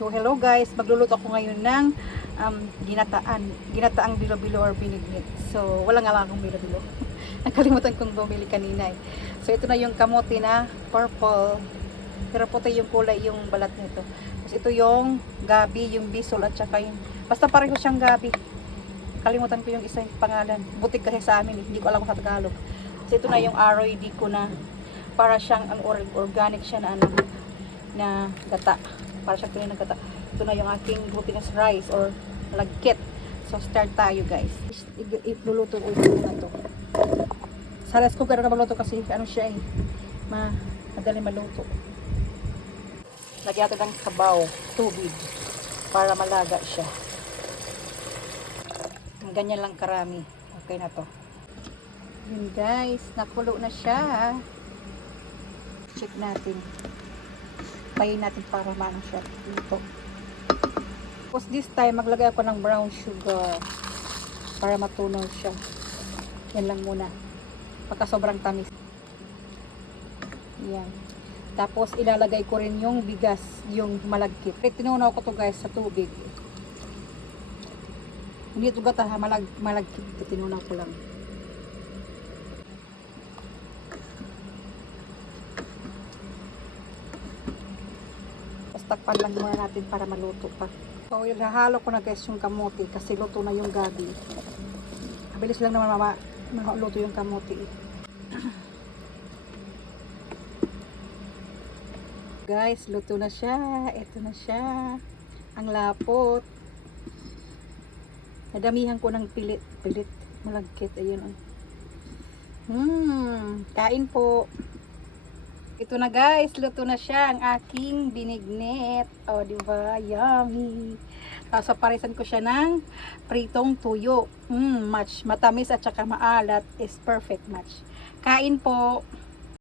So hello guys, magluluto ako ngayon ng ginataang bilo-bilo or binignit. So wala nga lang akong bilo-bilo. Nakalimutan kong bumili kanina eh. So ito na yung kamote na purple. Pero puti yung kulay, yung balat nito. Tapos ito yung gabi, yung bisol at saka yung, basta pareho siyang gabi. Kalimutan ko yung isa yung pangalan. Butik kasi sa amin eh. Hindi ko alam kung sa Tagalog. So ito na yung aroy di ko na para siyang organic siya na ano na gata. Para siyang tunay na gata. Ito na yung aking glutinous rice or lagkit. So start tayo guys. Iluluto ko ito na to. Sa rice cooker na maluto kasi ano siya eh. Madali maluto. Lagyan natin ng sabaw, tubig para malaga siya. Ganyan lang karami. Okay na to. Yun guys, nakulo na siya. Check natin. Payin natin para maano siya dito. Tapos this time, maglagay ako ng brown sugar para matunaw siya. Yan lang muna. Pagka sobrang tamis. Yan. Tapos ilalagay ko rin yung bigas, yung malagkit. Tinunaw ko to guys sa tubig. Hindi ito gata ha, malagkit. Tinunaw ko lang. Takpan lang muna natin para maluto pa. So, ilahalo ko na guys yung kamote kasi luto na yung gabi. Mabilis lang naman maluto yung kamote. Guys, luto na siya. Ito na siya. Ang lapot. Nadamihan ko ng pilit. Malagkit. Ayun. Kain po. Ito na guys, luto na siya ang aking binignit. O, diba? Yummy. Tapos parisan ko siya ng pritong tuyo. Match. Matamis at saka maalat is perfect match. Kain po.